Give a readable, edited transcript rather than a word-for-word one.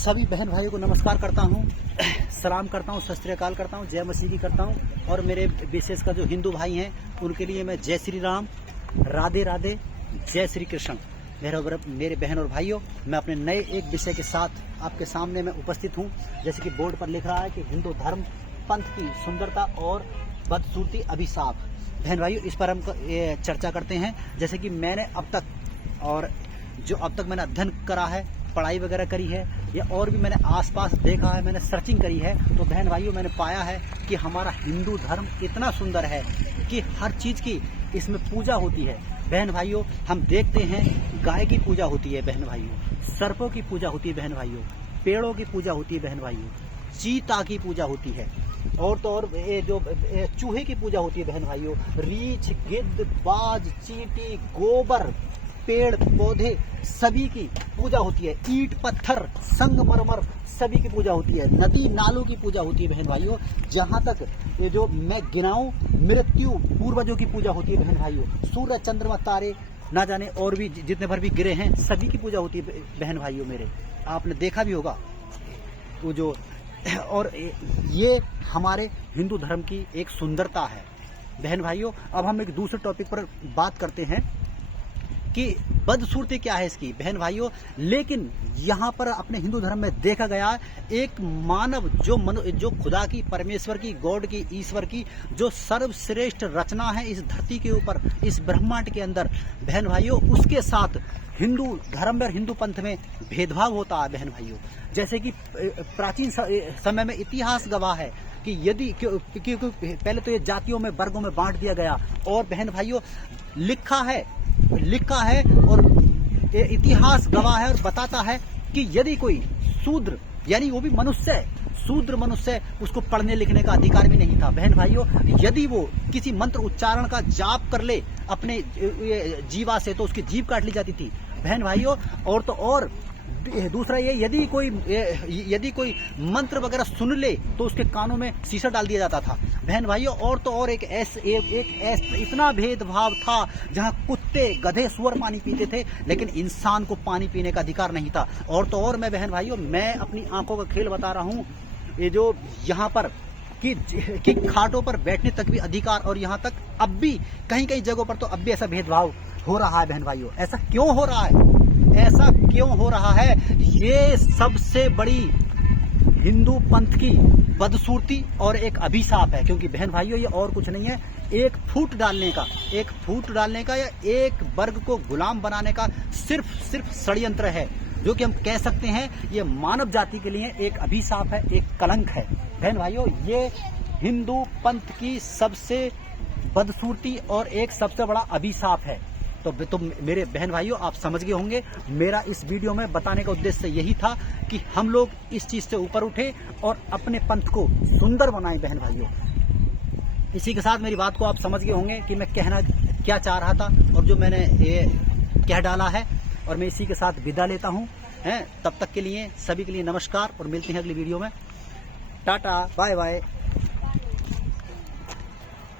सभी बहन भाइयों को नमस्कार करता हूँ, सलाम करता हूँ, सत श्री अकाल करता हूँ, जय मसीह की करता हूँ। और मेरे विशेष का जो हिंदू भाई हैं उनके लिए मैं जय श्री राम, राधे राधे, जय श्री कृष्ण। मेरे बहन और भाइयों, मैं अपने नए एक विषय के साथ आपके सामने मैं उपस्थित हूँ। जैसे कि बोर्ड पर लिख रहा है कि हिंदू धर्म पंथ की सुंदरता और बदसूरती अभिशाप। बहन भाइयों, इस पर हम चर्चा करते हैं। जैसे कि मैंने अब तक मैंने अध्ययन करा है, पढ़ाई वगैरह करी है, या और भी मैंने आसपास देखा है, मैंने सर्चिंग करी है, तो बहन भाइयों मैंने पाया है कि हमारा हिंदू धर्म इतना सुंदर है कि हर चीज़ की इसमें पूजा होती है। बहन भाइयों, हम देखते हैं गाय की पूजा होती है बहन भाइयों, सर्पों की पूजा होती है बहन भाइयों, पेड़ों की पूजा होती है बहन भाइयों, चीता की पूजा होती है, और तो और चूहे की पूजा होती है बहन भाइयों, रीछ, गिद्ध, बाज, चींटी, गोबर, पेड़ पौधे सभी की पूजा होती है, ईंट पत्थर संगमरमर सभी की पूजा होती है, नदी नालों की पूजा होती है बहन भाइयों। जहाँ तक ये जो मैं गिनाऊं, मृत्यु पूर्वजों की पूजा होती है बहन भाइयों, सूर्य चंद्रमा तारे ना जाने और भी जितने भर भी गिरे हैं सभी की पूजा होती है बहन भाइयों मेरे। आपने देखा भी होगा वो जो, और ये हमारे हिंदू धर्म की एक सुंदरता है बहन भाइयों। अब हम एक दूसरे टॉपिक पर बात करते हैं कि बदसूरती क्या है इसकी बहन भाइयों। लेकिन यहाँ पर अपने हिंदू धर्म में देखा गया एक मानव जो खुदा की, परमेश्वर की, गॉड की, ईश्वर की जो सर्वश्रेष्ठ रचना है इस धरती के ऊपर, इस ब्रह्मांड के अंदर बहन भाइयों, उसके साथ हिंदू धर्म और हिंदू पंथ में भेदभाव होता है बहन भाइयों। जैसे कि प्राचीन समय में इतिहास गवाह है कि यदि क्योंकि पहले तो ये जातियों में, वर्गों में बांट दिया गया, और बहन भाइयों लिखा है और इतिहास गवाह है और बताता है कि यदि कोई शूद्र, यानी वो भी मनुष्य है, शूद्र मनुष्य, उसको पढ़ने लिखने का अधिकार भी नहीं था बहन भाइयों। यदि वो किसी मंत्र उच्चारण का जाप कर ले अपने जीवा से तो उसकी जीभ काट ली जाती थी बहन भाइयों। और तो और दूसरा ये, यदि कोई मंत्र वगैरह सुन ले तो उसके कानों में शीशा डाल दिया जाता था बहन भाइयों। और तो और एक इतना भेदभाव था जहां कुत्ते, गधे, सुअर पानी पीते थे, लेकिन इंसान को पानी पीने का अधिकार नहीं था। और तो और मैं बहन भाइयों, मैं अपनी आंखों का खेल बता रहा हूं, ये जो यहाँ पर कि खाटों पर बैठने तक भी अधिकार, और यहाँ तक अब भी कहीं कहीं जगहों पर तो अब भी ऐसा भेदभाव हो रहा है बहन भाइयों। ऐसा क्यों हो रहा है? ऐसा क्यों हो रहा है? ये सबसे बड़ी हिंदू पंथ की बदसूरती और एक अभिशाप है। क्योंकि बहन भाइयों ये और कुछ नहीं है, एक फूट डालने का या एक वर्ग को गुलाम बनाने का सिर्फ षड्यंत्र है, जो कि हम कह सकते हैं ये मानव जाति के लिए एक अभिशाप है, एक कलंक है बहन भाइयों। ये हिंदू पंथ की सबसे बदसूरती और एक सबसे बड़ा अभिशाप है। तो मेरे बहन भाइयों, आप समझ गए होंगे, मेरा इस वीडियो में बताने का उद्देश्य यही था कि हम लोग इस चीज से ऊपर उठे और अपने पंथ को सुंदर बनाएं बहन भाइयों। इसी के साथ मेरी बात को आप समझ गए होंगे कि मैं कहना क्या चाह रहा था और जो मैंने ये कह डाला है, और मैं इसी के साथ विदा लेता हूं। तब तक के लिए सभी के लिए नमस्कार, और मिलते हैं अगली वीडियो में। Tata, bye bye.